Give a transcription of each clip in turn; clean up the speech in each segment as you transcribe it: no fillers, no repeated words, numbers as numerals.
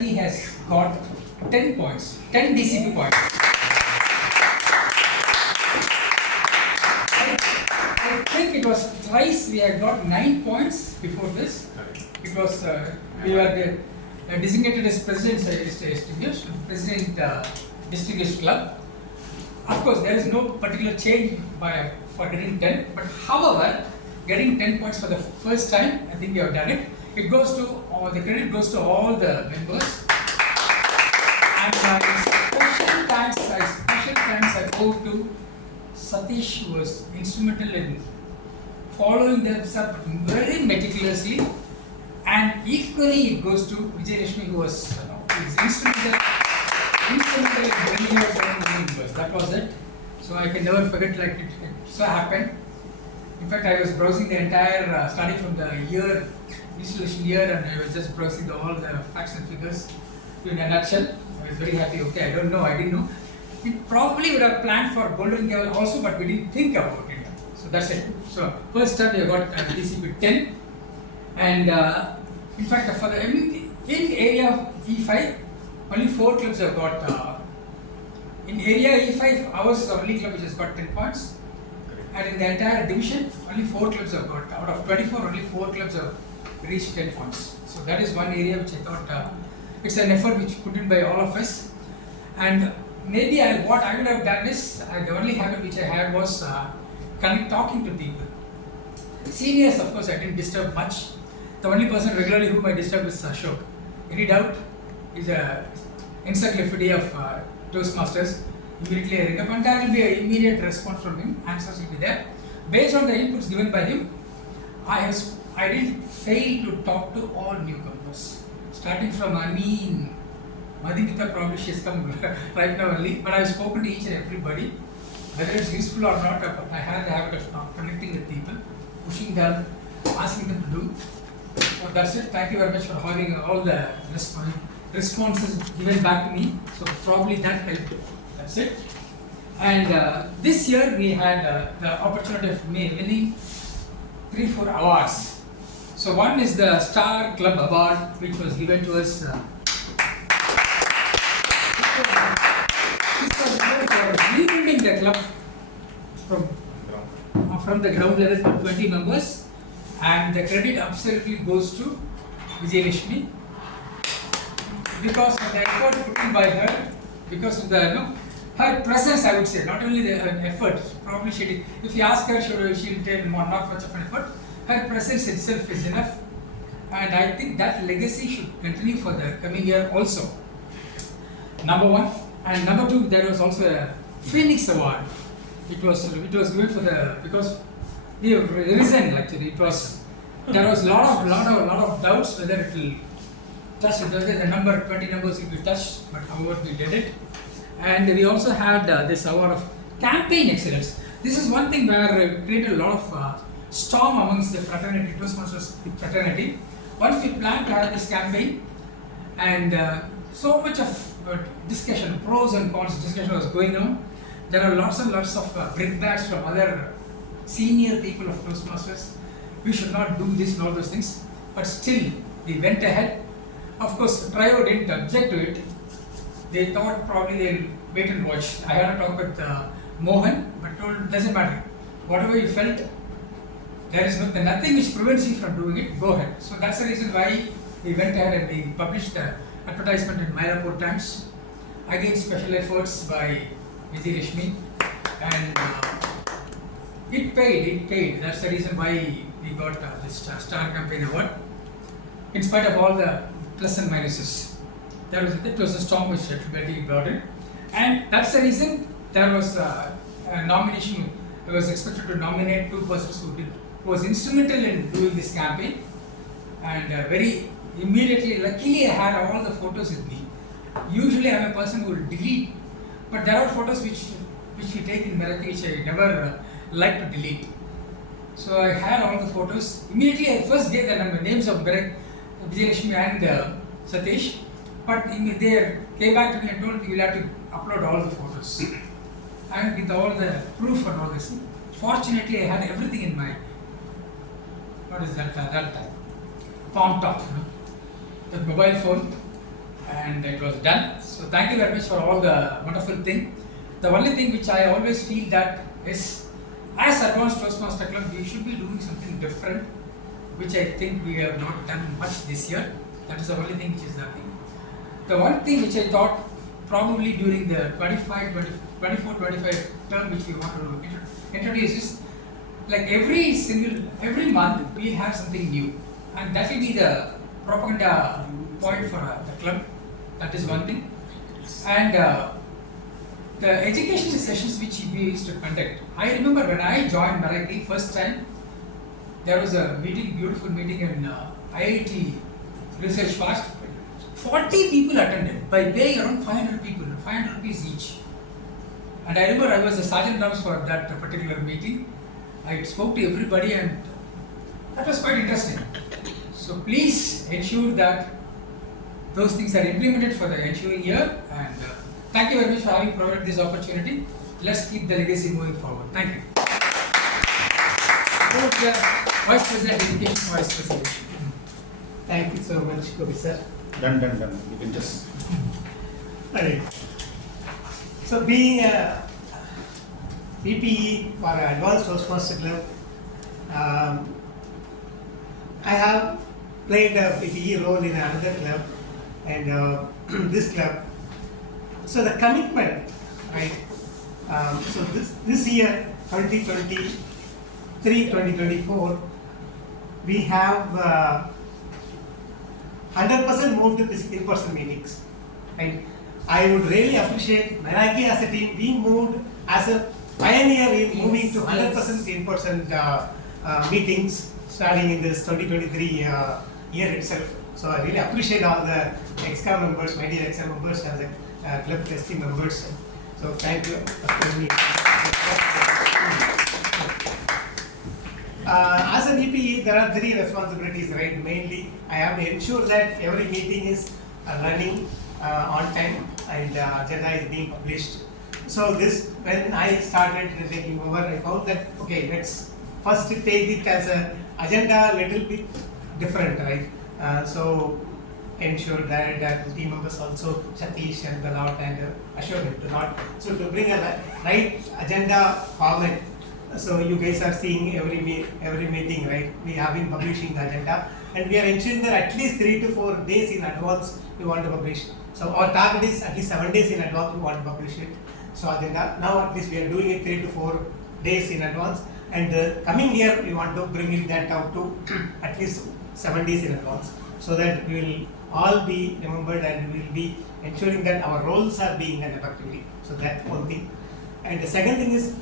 He has got 10 points, 10 DCP points. I think it was thrice we had got 9 points before this. It was, we were designated as President Distinguished Club. Of course, there is no particular change for getting 10, but however, getting 10 points for the first time, I think we have done it. It goes to, the credit goes to all the members. And special thanks I owe to Satish, who was instrumental in following them up very meticulously. And equally it goes to Vijay Rashmi, who was instrumental in bringing out the members. That was it. So I can never forget, like it so happened. In fact, I was browsing the entire, starting from the year, installation year, and I was just browsing all the facts and figures in a nutshell. I was very happy. Okay, I didn't know. We probably would have planned for Golden Gavel also, but we didn't think about it. So that's it. So first time we got DCP 10, and in fact, for the in area of E5, only 4 clubs have got. In area E5, ours is the only club which has got 10 points. And in the entire division, only 4 clubs have got. Out of 24, only 4 clubs have reached 10 points. So that is one area which I thought it's an effort which put in by all of us. And maybe what I would have done is, the only habit which I had was talking to people. Seniors, of course, I didn't disturb much. The only person regularly whom I disturb is Ashok. Any doubt? He's an encyclopedia of Toastmasters. Immediately I ring up and there will be an immediate response from him, answers will be there. Based on the inputs given by him, I didn't fail to talk to all newcomers. Starting from Madhimita, probably she has come right now only, but I have spoken to each and everybody. Whether it's useful or not, I had the habit of connecting with people, pushing them, asking them to do. So that's it. Thank you very much for having all the responses given back to me. So probably that helped. That's it. And this year we had the opportunity of winning 3-4 awards. So one is the Star Club Award, which was given to us. This was given for rebuilding the club from the ground level to 20 members, and the credit absolutely goes to Vijay Rashmi because of the effort put in by her, because of the her presence, I would say, not only the effort. Probably she did. If you ask her, she'll tell not much of an effort. Her presence itself is enough, and I think that legacy should continue for the coming year also. Number one, and number two, there was also a Phoenix Award. It was given for because we have risen actually. There was a lot of doubts whether it will touch the number 20 numbers will be touched, but however we did it. And we also had this award of campaign excellence. This is one thing where we created a lot of storm amongst the fraternity, Toastmasters fraternity. Once we planned to have this campaign, and so much of discussion, pros and cons discussion was going on. There are lots and lots of brickbats from other senior people of Toastmasters. We should not do this and all those things, but still we went ahead. Of course, Trio didn't object to it. They thought probably they'll wait and watch. I had a talk with Mohan, but told it doesn't matter. Whatever you felt, there is nothing which prevents you from doing it, go ahead. So that's the reason why we went ahead and we published the advertisement in Mylapore Times. Again, special efforts by Vijay Rashmi, and it paid. That's the reason why we got this Star Campaign Award. In spite of all the plus and minuses. It was a storm which everybody brought in, and that's the reason there was a nomination. I was expected to nominate 2 persons who was instrumental in doing this campaign, and very immediately, luckily I had all the photos with me. Usually I am a person who will delete, but there are photos which we take in Meraki which I never like to delete. So I had all the photos. Immediately I first gave the names of Vijay Rashmi and Satish. But they came back to me and told me you will have to upload all the photos and with all the proof and all this. Fortunately, I had everything in my what is that time? Palm top, the mobile phone, and it was done. So thank you very much for all the wonderful thing. The only thing which I always feel that is, as Advanced Toastmaster Club, we should be doing something different, which I think we have not done much this year. That is the only thing which is happening. The one thing which I thought probably during the 24-25 term which we want to introduce is, like every month we have something new, and that will be the propaganda point for the club. That is one thing. And the educational sessions which we used to conduct. I remember when I joined Meraki first time, there was a meeting, beautiful meeting in IIT Research Park. 40 people attended by paying around 500 people, 500 rupees each. And I remember I was the sergeant arms for that particular meeting. I spoke to everybody and that was quite interesting. So please ensure that those things are implemented for the ensuing year, and thank you very much for having provided this opportunity. Let's keep the legacy moving forward. Thank you. Vice President Education, Vice President. Thank you so much, Kobi sir. Done. You can just. Alright. So being a PPE for Advanced Toastmaster Club, I have played a PPE role in another club and this club. So the commitment, right? So this year, 2023-2024, we have 100% moved to this in-person meetings, right? I would really appreciate Meraki as a team. We moved as a pioneer in moving to 100% in-person meetings starting in this 2023 year itself. So I really appreciate all the ExCom members, my dear ExCom members, and the club testing members. So thank you for me. As an EPE, there are three responsibilities, right? Mainly, I have to ensure that every meeting is running on time and agenda is being published. So this, when I started taking over, I found that, okay, let's first take it as an agenda a little bit different, right? So ensure that the team members also, Satish and Dalot and Ashok and Dalot, so to bring a right agenda format. So you guys are seeing every meeting, right? We have been publishing the agenda, and we are ensuring that at least 3 to 4 days in advance we want to publish. So our target is at least 7 days in advance we want to publish it. So agenda now at least we are doing it 3 to 4 days in advance, and coming year we want to bring that out to at least 7 days in advance, so that we will all be remembered and we will be ensuring that our roles are being done effectively. So that's one thing. And the second thing is,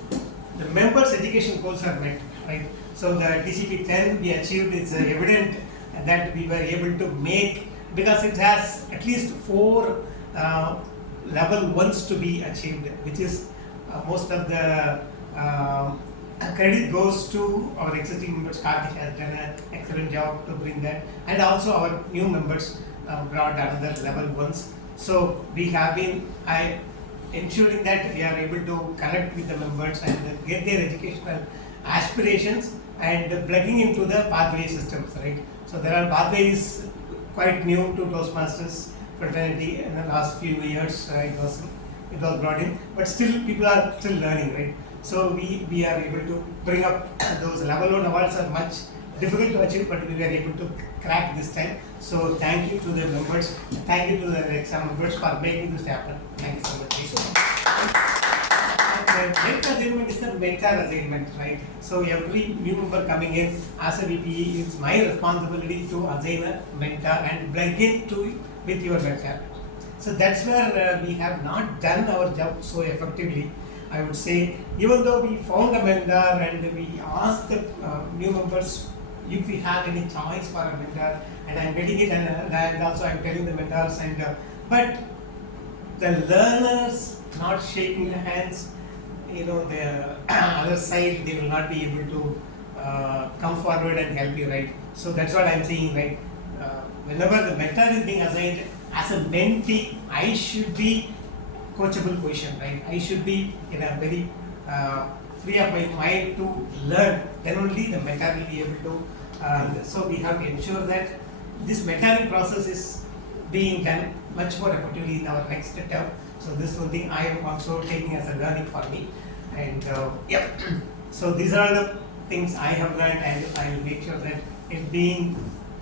the members' education goals are met, right? So the TCP 10 we achieved, it's evident that we were able to make, because it has at least 4 level 1s to be achieved, which is most of the credit goes to our existing members. Karthik has done an excellent job to bring that, and also our new members brought another level 1s. So we have been ensuring that we are able to connect with the members and get their educational aspirations and plugging into the pathway systems, right? So there are pathways quite new to Toastmasters fraternity in the last few years. It was brought in, but still people are still learning, right? So we are able to bring up those level 1 awards are much difficult to achieve, but we were able to crack this time. So thank you to the members, thank you to the exam members for making this happen. Thank you so much. And the next assignment is the mentor assignment, right? So every new member coming in as a VPE, it's my responsibility to assign a mentor and plug it with your mentor. So that's where we have not done our job so effectively. I would say, even though we found a mentor and we asked the new members if we have any choice for a mentor, and I'm getting it, and also I'm telling the mentors, but the learners not shaking the hands, the other side, they will not be able to come forward and help you, right? So that's what I'm saying, right? Whenever the mentor is being assigned as a mentee, I should be coachable position, right? I should be in a very free of my mind to learn. Then only the mentor will be able to. So we have to ensure that this mentoring process is being done much more effectively in our next term. So this is one thing I am also taking as a learning for me. And yeah, so these are the things I have learned, and I will make sure that it being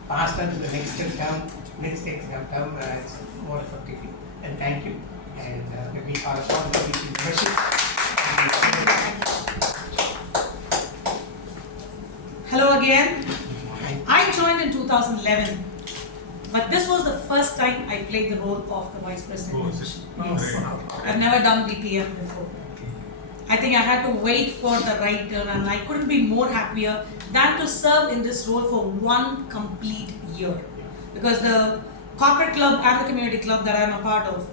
passed on to the next term, next exam term, it's more effectively. And thank you. And let me call upon the question. Hello again. I joined in 2011, but this was the first time I played the role of the Vice President. Yes. I've never done BPM before. I think I had to wait for the right turn, and I couldn't be more happier than to serve in this role for 1 complete year. Because the corporate club and the community club that I'm a part of,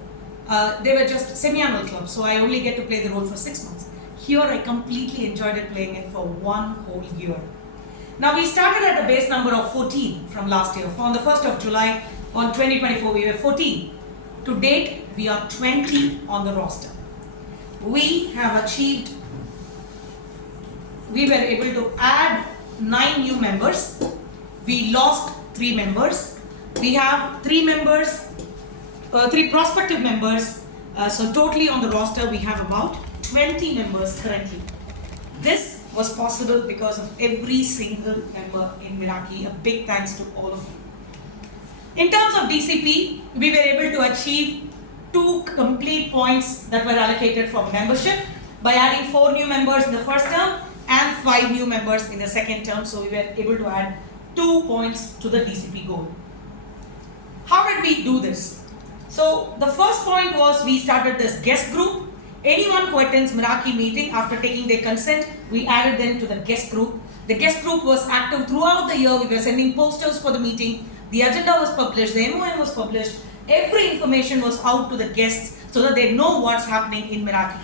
they were just semi-annual clubs, so I only get to play the role for 6 months. Here I completely enjoyed it, playing it for 1 whole year. Now we started at a base number of 14 from last year. On the 1st of July on 2024 we were 14. To date we are 20 on the roster. We have achieved, we were able to add 9 new members. We lost 3 members. We have 3 members, 3 prospective members. So totally on the roster we have about 20 members currently. This was possible because of every single member in Meraki. A big thanks to all of you. In terms of DCP, we were able to achieve 2 complete points that were allocated for membership by adding 4 new members in the first term and 5 new members in the second term. So we were able to add 2 points to the DCP goal. How did we do this? So the first point was we started this guest group. Anyone who attends Meraki meeting, after taking their consent, we added them to the guest group. The guest group was active throughout the year. We were sending posters for the meeting. The agenda was published, the MOM was published. Every information was out to the guests so that they know what's happening in Meraki.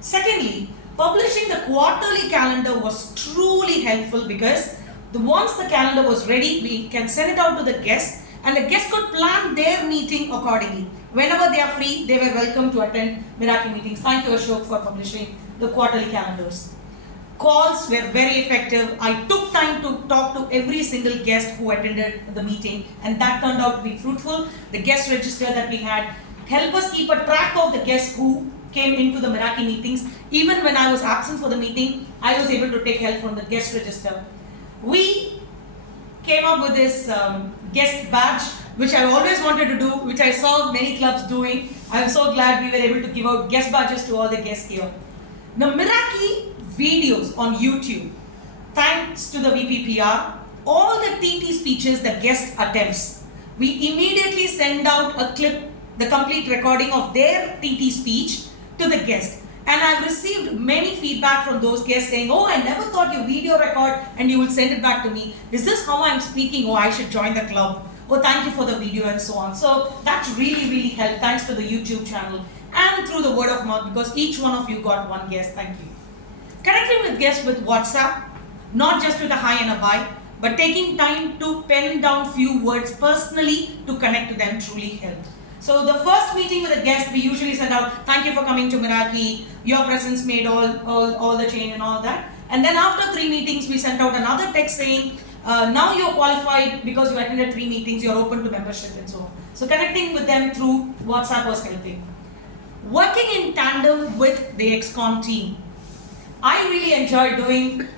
Secondly, publishing the quarterly calendar was truly helpful because once the calendar was ready, we can send it out to the guests and the guests could plan their meeting accordingly. Whenever they are free, they were welcome to attend Meraki meetings. Thank you, Ashok, for publishing the quarterly calendars. Calls were very effective. I took time to talk to every single guest who attended the meeting, and that turned out to be fruitful. The guest register that we had helped us keep a track of the guests who came into the Meraki meetings. Even when I was absent for the meeting, I was able to take help from the guest register. We came up with this guest badge, which I always wanted to do, which I saw many clubs doing. I'm so glad we were able to give out guest badges to all the guests here. Now, Meraki videos on YouTube, thanks to the VPPR, all the TT speeches the guest attempts, we immediately send out a clip, the complete recording of their TT speech to the guest. And I've received many feedback from those guests saying, oh, I never thought you video record and you will send it back to me. Is this how I'm speaking? Oh, I should join the club. Oh, thank you for the video and so on. So that's really, really helped, thanks to the YouTube channel and through the word of mouth, because each one of you got 1 guest. Thank you. Connecting with guests with WhatsApp, not just with a hi and a bye, but taking time to pen down few words personally to connect to them truly helped. So the first meeting with a guest, we usually send out, thank you for coming to Meraki, your presence made all the change and all that. And then after 3 meetings, we sent out another text saying, now you're qualified because you attended 3 meetings, you're open to membership and so on. So connecting with them through WhatsApp was helping. Working in tandem with the ExCom team. I really enjoyed doing,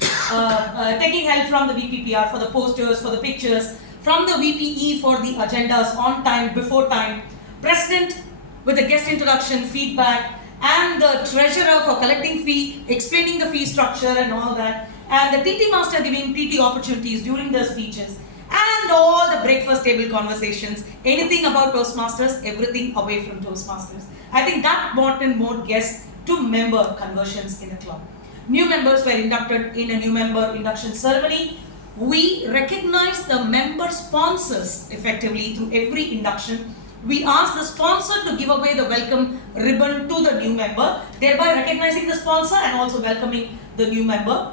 taking help from the VPPR for the posters, for the pictures, from the VPE for the agendas on time, before time, President with the guest introduction, feedback, and the treasurer for collecting fee, explaining the fee structure and all that, and the TT master giving TT opportunities during the speeches, and all the breakfast table conversations, anything about Toastmasters, everything away from Toastmasters. I think that brought in more guests to member conversions in the club. New members were inducted in a new member induction ceremony. We recognize the member sponsors effectively through every induction. We ask the sponsor to give away the welcome ribbon to the new member, thereby recognizing the sponsor and also welcoming the new member.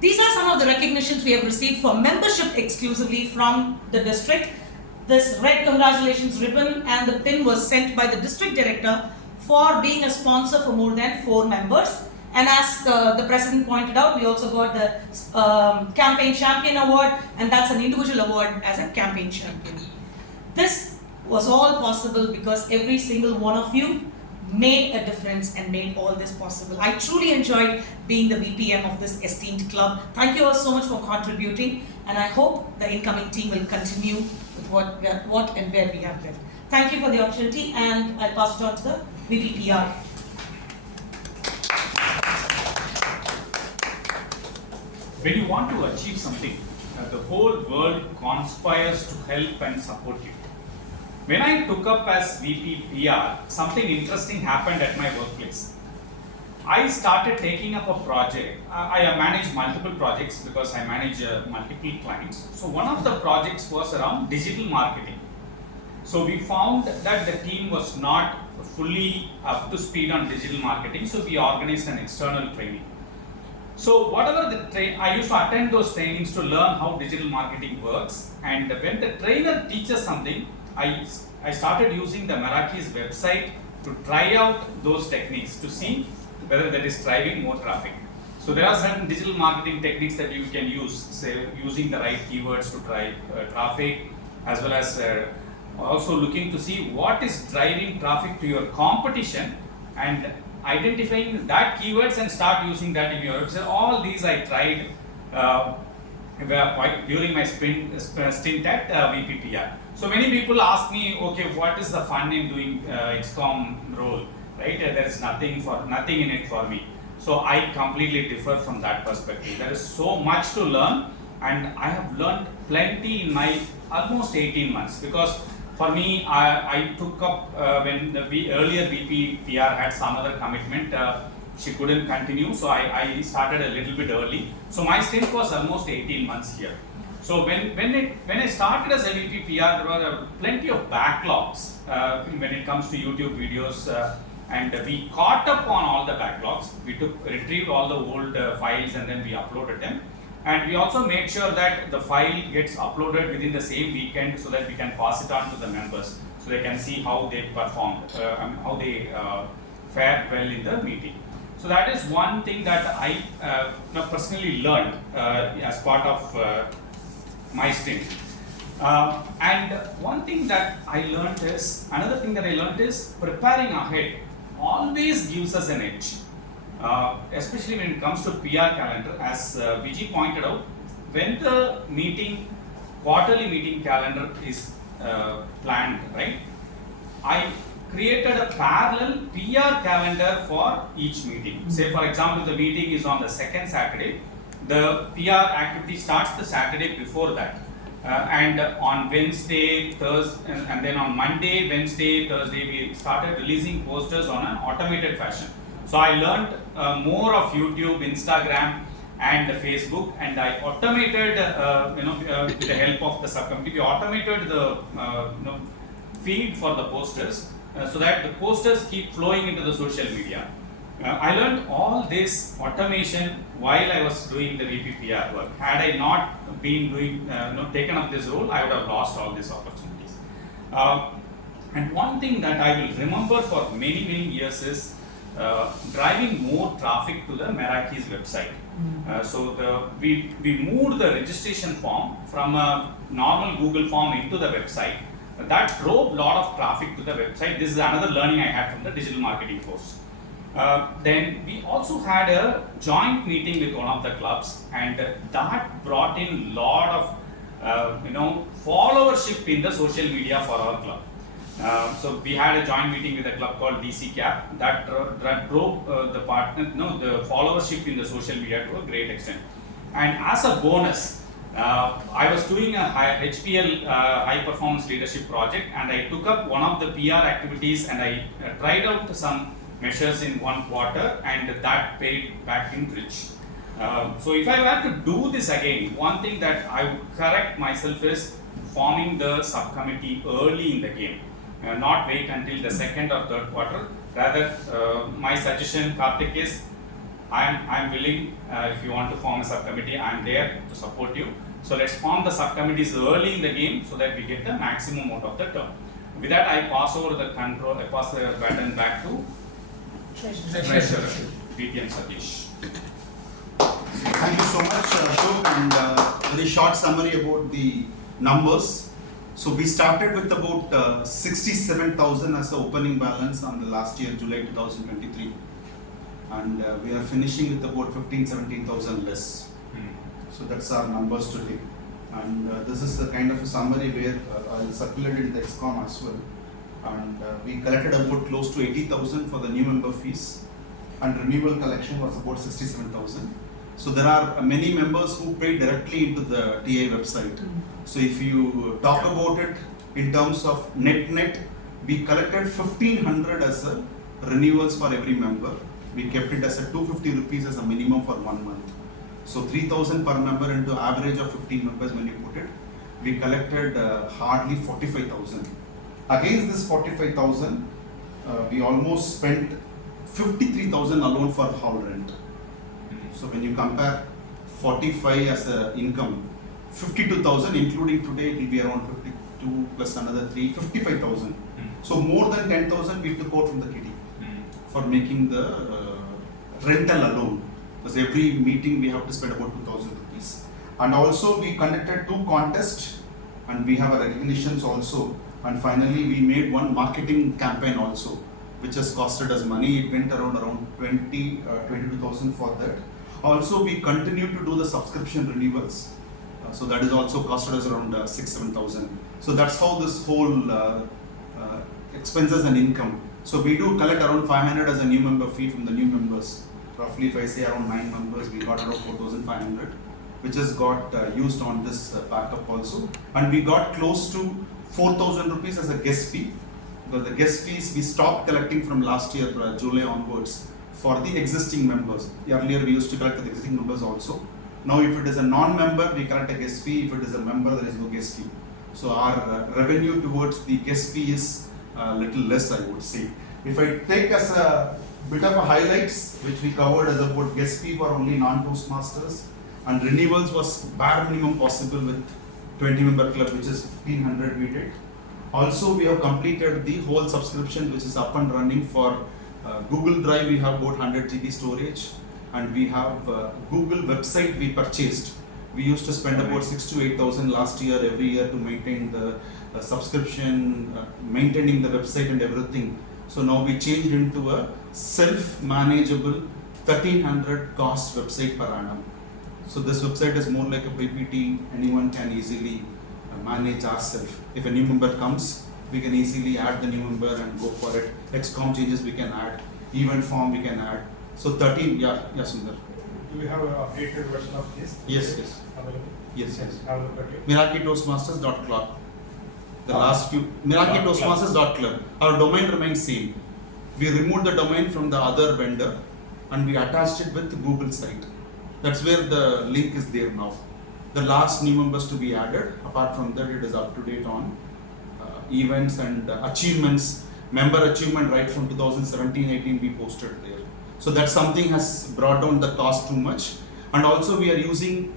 These are some of the recognitions we have received for membership exclusively from the district. This red congratulations ribbon and the pin was sent by the district director for being a sponsor for more than 4 members. And as the president pointed out, we also got the campaign champion award, and that's an individual award as a campaign champion. This was all possible because every single one of you made a difference and made all this possible. I truly enjoyed being the VPM of this esteemed club. Thank you all so much for contributing, and I hope the incoming team will continue with what and where we have left. Thank you for the opportunity, and I'll pass it on to the VPPR. When you want to achieve something, the whole world conspires to help and support you. When I took up as VP PR, something interesting happened at my workplace. I started taking up a project. I manage multiple projects because I manage multiple clients. So one of the projects was around digital marketing. So we found that the team was not fully up to speed on digital marketing, so we organized an external training. So whatever I used to attend those trainings to learn how digital marketing works, and when the trainer teaches something, I started using the Meraki's website to try out those techniques to see whether that is driving more traffic. So there are certain digital marketing techniques that you can use, say using the right keywords to drive traffic, as well as also looking to see what is driving traffic to your competition and identifying that keywords and start using that in your website. All these I tried during my stint at VPPR. So many people ask me, okay, what is the fun in doing ExCom role, right? There is nothing in it for me. So I completely differ from that perspective. There is so much to learn, and I have learned plenty in my almost 18 months, because for me, I took up when the earlier VP PR had some other commitment, she couldn't continue, so I started a little bit early. So my stint was almost 18 months here. So when I started as a VP PR, there were plenty of backlogs when it comes to YouTube videos, and we caught up on all the backlogs. We retrieved all the old files and then we uploaded them. And we also made sure that the file gets uploaded within the same weekend so that we can pass it on to the members so they can see how they performed, how they fared well in the meeting. So that is one thing that I personally learned as part of my stint. And one thing that another thing that I learned is preparing ahead always gives us an edge. Especially when it comes to PR calendar, as Vijay pointed out, when the quarterly meeting calendar is planned, right? I created a parallel PR calendar for each meeting. Say for example, the meeting is on the second Saturday, the PR activity starts the Saturday before that. And on Wednesday, Thursday, and then on Monday, Wednesday, Thursday, we started releasing posters on an automated fashion. So I learned more of YouTube, Instagram, and Facebook, and I automated, with the help of the subcommittee, we automated the feed for the posters so that the posters keep flowing into the social media. I learned all this automation while I was doing the VPPR work. Had I not been taken up this role, I would have lost all these opportunities. And one thing that I will remember for many, many years is driving more traffic to the Meraki's website. So we moved the registration form from a normal Google form into the website. That drove a lot of traffic to the website. This is another learning I had from the digital marketing course. Then we also had a joint meeting with one of the clubs, and that brought in a lot of followership in the social media for our club. So we had a joint meeting with a club called DC Cap that drove the followership in the social media to a great extent. And as a bonus, I was doing a HPL high performance leadership project, and I took up one of the PR activities and I tried out some measures in one quarter, and that paid back in rich. So if I were to do this again, one thing that I would correct myself is forming the subcommittee early in the game. Not wait until the second or third quarter. Rather, my suggestion, Karthik, is I'm willing, if you want to form a subcommittee, I'm there to support you. So let's form the subcommittees early in the game so that we get the maximum out of the term. With that, I pass over the control, I pass the baton back to Treasurer, VPN Satish. Thank you so much, Ashok, and very short summary about the numbers. So we started with about 67,000 as the opening balance on the last year, July 2023. And we are finishing with about 17,000 less. So that's our numbers today. And this is the kind of a summary where I'll circulate in the ExCom as well. And we collected about close to 80,000 for the new member fees, and renewal collection was about 67,000. So there are many members who pay directly into the TA website. So if you talk about it in terms of net, we collected 1,500 as a renewals for every member. We kept it as a 250 rupees as a minimum for 1 month. So 3,000 per member into average of 15 members when you put it, we collected hardly 45,000. Against this 45,000, we almost spent 53,000 alone for hall rent. So when you compare 45 as a income, 52,000 including today it will be around 52 plus another 3, 55,000. So more than 10,000 we took out from the kitty for making the rental alone. Because every meeting we have to spend about 2,000 rupees. And also we conducted 2 contests and we have a recognitions also. And finally we made one marketing campaign also, which has costed us money. It went around 22,000 for that. Also we continue to do the subscription renewals. So that is also costed us around 6,000-7,000. So that's how this whole expenses and income. So we do collect around 500 as a new member fee from the new members. Roughly if I say around 9 members, we got around 4,500, which has got used on this backup also. And we got close to 4,000 rupees as a guest fee. Because the guest fees we stopped collecting from last year, July onwards, for the existing members. Earlier we used to collect the existing members also. Now if it is a non-member, we collect a guest fee. If it is a member, there is no guest fee. So our revenue towards the guest fee is a little less, I would say. If I take as a bit of a highlights, which we covered as about guest fee for only non-Toastmasters, and renewals was bare minimum possible with 20 member club, which is 1,500 we did. Also we have completed the whole subscription which is up and running for Google Drive. We have about 100 GB storage, and we have Google website we purchased. We used to spend about 6,000 to 8,000 last year every year to maintain the subscription, maintaining the website and everything. So now we changed into a self-manageable 1,300 cost website per annum. So this website is more like a PPT. Anyone can easily manage ourselves. If a new member comes, we can easily add the new member and go for it. ExCom changes we can add, event form we can add. So 13, yeah, Sundar. Do you have an updated version of this? Yes. Available? Yes. Have a look at it. MerakiToastmasters.club. The last few, MerakiToastmasters.club. Our domain remains same. We removed the domain from the other vendor and we attached it with the Google site. That's where the link is there now. The last new members to be added. Apart from that, it is up to date on events and achievements. Member achievement right from 2017-18 we posted there. So that something has brought down the cost too much. And also we are using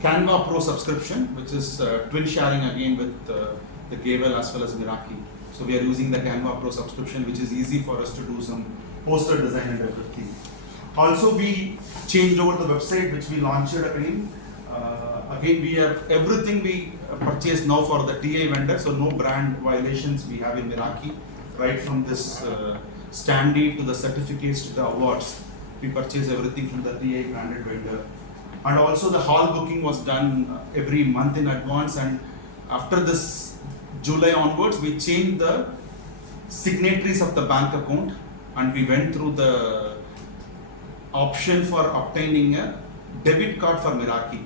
Canva Pro subscription, which is twin sharing again with the Gavel as well as Meraki. So we are using the Canva Pro subscription, which is easy for us to do some poster design and everything. Also we changed over the website which we launched again. Again we are, everything we purchase now for the TA vendor, so no brand violations we have in Meraki. Right from this standee to the certificates to the awards, we purchase everything from the TA branded vendor. And also the hall booking was done every month in advance, and after this July onwards we changed the signatories of the bank account and we went through the option for obtaining a debit card for Meraki.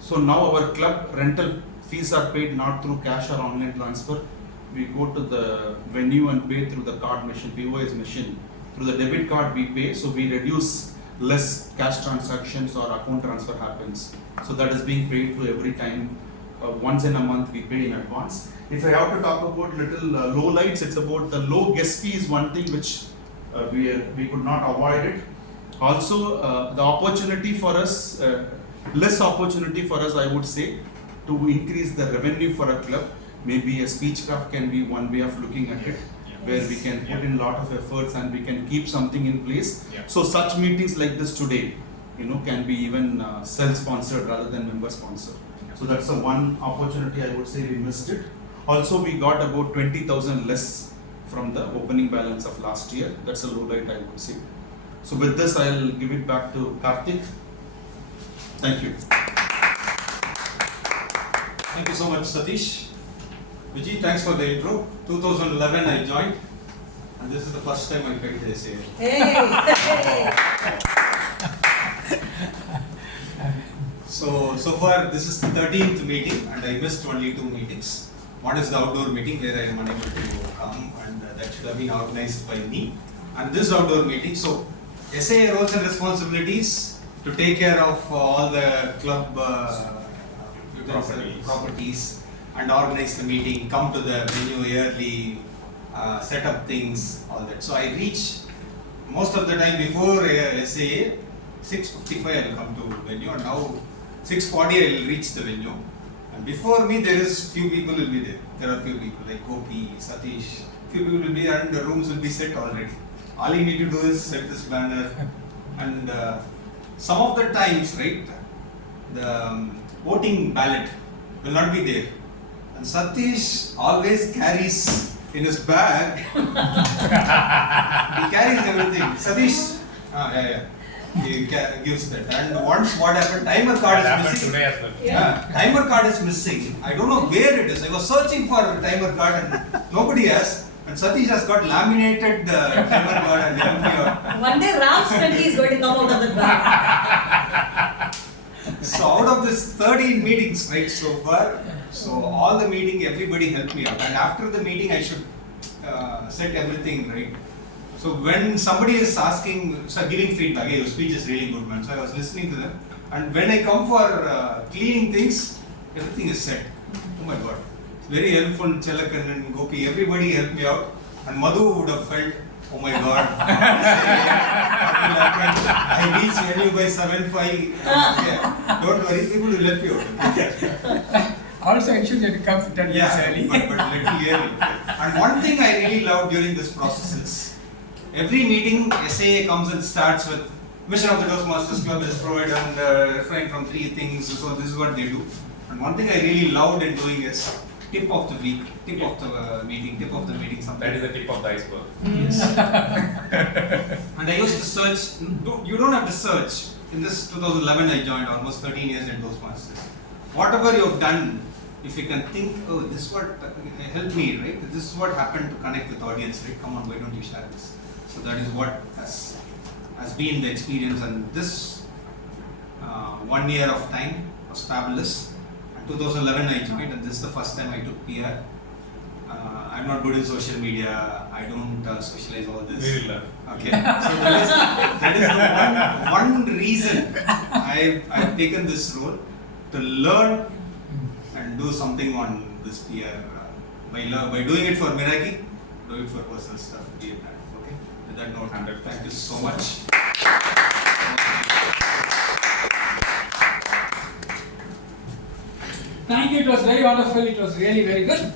So now our club rental fees are paid not through cash or online transfer. We go to the venue and pay through the card machine, POS machine. Through the debit card we pay, so we reduce less cash transactions or account transfer happens. So that is being paid to every time. Once in a month we pay in advance. If I have to talk about little low lights, it's about the low guest fee is one thing which we could not avoid it. Also the opportunity for us, less opportunity for us I would say to increase the revenue for a club. Maybe a speechcraft can be one way of looking at it, where we can put in a lot of efforts and we can keep something in place. So such meetings like this today, can be even self-sponsored rather than member-sponsored. So that's the one opportunity I would say we missed it. Also, we got about 20,000 less from the opening balance of last year. That's a low light, I would say. So with this, I'll give it back to Karthik. Thank you. Thank you so much, Satish. Vijay, thanks for the intro. 2011 I joined, and this is the first time I felt this here. Hey! So far this is the 13th meeting, and I missed only 2 meetings. One is the outdoor meeting where I am unable to come, and that should have been organized by me. And this outdoor meeting, so SAA roles and responsibilities to take care of all the club properties and organize the meeting, come to the venue early, set up things, all that. So I reach most of the time before SAA, 6:55 I will come to venue, and now 6:40 I will reach the venue. And before me there is few people will be there. There are few people like Gopi, Satish, few people will be there, and the rooms will be set already. All you need to do is set this banner, and some of the times, right, the voting ballot will not be there. And Satish always carries in his bag, he carries everything. Satish, he gives that. And once what happened, timer card is missing. Today as well. Timer card is missing. I don't know where it is. I was searching for a timer card and nobody has. And Satish has got laminated timer card and helped me out. One day Ram's 20 is going to come out of the bag. So out of this 13 meetings, right, so far, so all the meeting, everybody helped me out. And after the meeting, I should set everything right. So when somebody is asking, so giving feedback, hey, your speech is really good, man. So I was listening to them. And when I come for cleaning things, everything is set. Oh my God. It's very helpful, Chalakan and Gopi, everybody helped me out. And Madhu would have felt, oh my God. I reach venue by 7:05. Yeah. Don't worry, people will help you out. Also ensure that it comes 10 minutes early. but little early. And one thing I really love during this process is, every meeting SAA comes and starts with mission of the Toastmasters Club is provide and refrain from 3 things. So this is what they do. And one thing I really loved in doing is tip of the week, tip of the meeting, something. That is the tip of the iceberg. Yes. And I used to search. You don't have to search. In this 2011, I joined, almost 13 years in Toastmasters. Whatever you have done, if you can think, oh, this is what helped me, right? This is what happened to connect with audience, right? Come on, why don't you share this? So that is what has been the experience, and this 1 year of time was fabulous. And 2011 I joined, and this is the first time I took PR. I'm not good in social media. I don't socialize all this. We will learn. Okay, so that is the one reason I've taken this role, to learn and do something on this PR. By doing it for Meraki, do it for personal stuff. Be it that. Okay. With that note, 100%. thank you so much. Thank you, it was very wonderful, it was really very good.